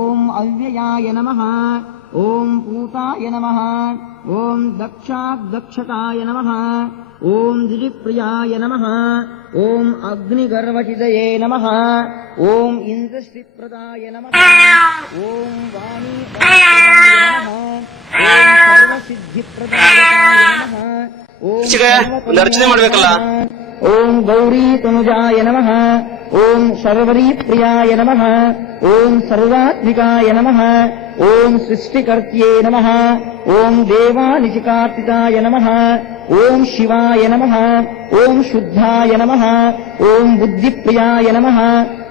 ಓಂ ಅವ್ಯಯಾಯ ನಮಃ. ಓಂ ಪೂತಾಯ ನಮಃ. ಓಂ ದಕ್ಷಾಕ್ಷತಾಯ ನಮಃ. ಓಂ ದ್ವಿಜಿಪ್ರಿಯಾಯ ನಮಃ. ಓಂ ಅಗ್ನಿಗರ್ವಚಿದಯೇ ನಮಃ. ಓಂ ಇಂದ್ರಶ್ರೀಪ್ರದಾಯ ನಮಃ. ಓಂ ವಾಣೀಪ್ರದಾಯ ನಮಃ. ಓಂ ಸರ್ವಸಿದ್ಧಿಪ್ರದಾಯ ನಮಃ. ಓಂ ಓಂ ಗೌರೀ ತನುಜಾಯ ನಮಃ. ಓಂ ಶರ್ವರೀಪ್ರಿಯಾಯ ನಮಃ. ಓಂ ಸರ್ವಾತ್ಮಿಕಾಯ ನಮಃ. ಓಂ ಸೃಷ್ಟಿಕರ್ತ್ಯೇ ನಮಃ. ಓಂ ದೇವಾನಿಚಿಕಾರ್ತಿತಾಯ ನಮಃ. ಓಂ ಶಿವಾಯ ನಮಃ. ಓಂ ಶುದ್ಧಾಯ ನಮಃ. ಓಂ ಬುದ್ಧಿಪ್ರಿಯಾಯ ನಮಃ.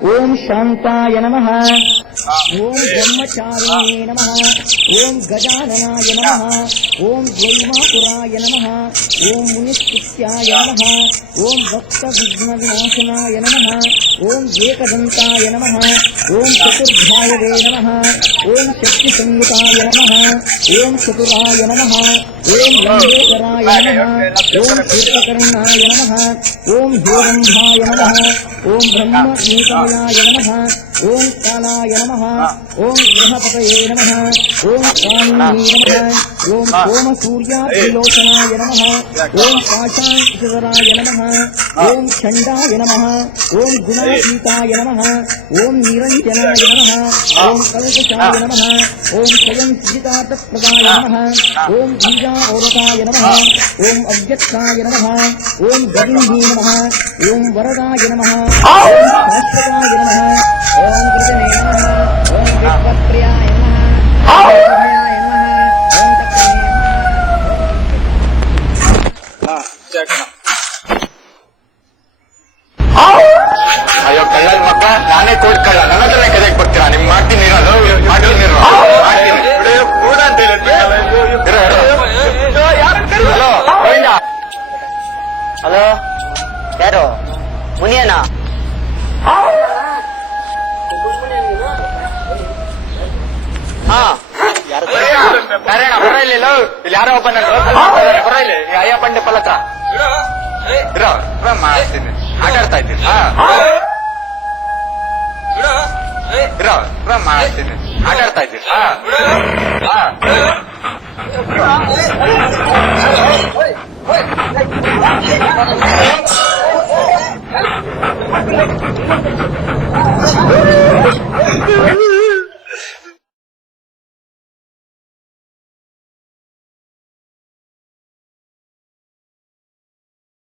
ಓಂ ಶಾಂತಾಯ ನಮಃ. ಓಂ ಬ್ರಹ್ಮಚಾರಿಣೇ ನಮಃ. ಓಂ ಗಜಾನನಾಯ ನಮಃ. ಓಂ ದ್ವೈಮಾತುರಾಯ ನಮಃ. ಓಂ ಮುನಿಸ್ತುತ್ಯಾಯ ನಮಃ. ಓಂ ಭಕ್ತವಿಘ್ನವಿನಾಶನಾಯ ನಮಃ. ಓಂ ಏಕದಂತಾಯ ನಮಃ. ಓಂ ಚತುರ್ಭಾಯವೇ ನಮಃ. ಓಂ ಶಕ್ತಿಸಂಯುತಾಯ ನಮಃ. ಓಂ ಚತುರಾಯ ನಮಃ. ಓಂ ಲಂಬೋದರಾಯ ನಮಃ. ಓಂ ತೀರ್ಥಕರ್ಣಾಯ ನಮಃ. ಓಂ ಹೇರಂಭಾಯ ನಮಃ. ಓಂ ಬ್ರಹ್ಮನೀತಾಯ ನಮಃ. ಓಂ ಕಾಲಾಯ ನಮಃ. ಓಂ ಗೃಹಪತಯೇ ನಮಃ. ಓಂ ಕಾಮಿನೇ ನಮಃ. ಓಂ ಸೋಮಸೂರ್ಯಾತ್ರಿಲೋಚನಾಯ ನಮಃ. ಓಂ ಪಾಶಾಂಕುಶಧರಾಯ ನಮಃ. ಓಂ ಚಂಡಾಯ ನಮಃ. ಓಂ ಗುಣಾತೀತಾಯ ನಮಃ. ಓಂ ನಿರಂಜನಾಯ ನಮಃ. ಓಂ ಕಲ್ಪಶಾಯ ನಮಃ. ಓಂ ಸ್ವಯಂ ಸಿದ್ಧಾರ್ಥಪ್ರದಾಯ ನಮಃ. ಓಂ ಬೀಜಾವತಾಯ ನಮಃ. ಓಂ ಅವ್ಯಕ್ತಾಯ ನಮಃ. ಓಂ ಗವಿಂಧೀ ನಮಃ. ಓಂ ವರದಾಯ ನಮಃ. ಓಂ ಶಾಶ್ವತಾಯ ನಮಃ. ಓಂ ಕೃತನೇ ನಮಃ. ಓಂ ವಿಶ್ವಪ್ರಿಯಾಯ ನಮಃ. ಓಂ ಸಮಯಾಯ ನಮಃ. ಓಂ ತಕ್ಷಣೇ ನಮಃ. ಅಯ್ಯೋ ಕಳ್ಳನ ಮಕ್ಕ, ನಾನೇ ಕೋಡ್ ಕಳ್ಳ, ನನ್ನದನ್ನೇ ಕದೆಗೆ ಬರ್ತೀರಾ? ನಿಮ್ ಮಾಡ್ತೀನಿ ಹಲೋ, ಯಾರು? ಮುನಿಯನ? ಹಾ, ಬರಲಿಲ್ಲ, ಇಲ್ಲಿ ಯಾರೋ ಒಬ್ಬ ಬರಲಿ, ಅಯ್ಯ ಬಂಡೆ ಪಲ್ಲತ್ರ ಮಾಡ್ತೀನಿ, ಆಟ ಆಡ್ತಾ ಇದ್ದೀನಿ. ಮಾಡ್ತೀನಿ, ಆಟ ಆಡ್ತಾ ಇದ್ದೀನಿ.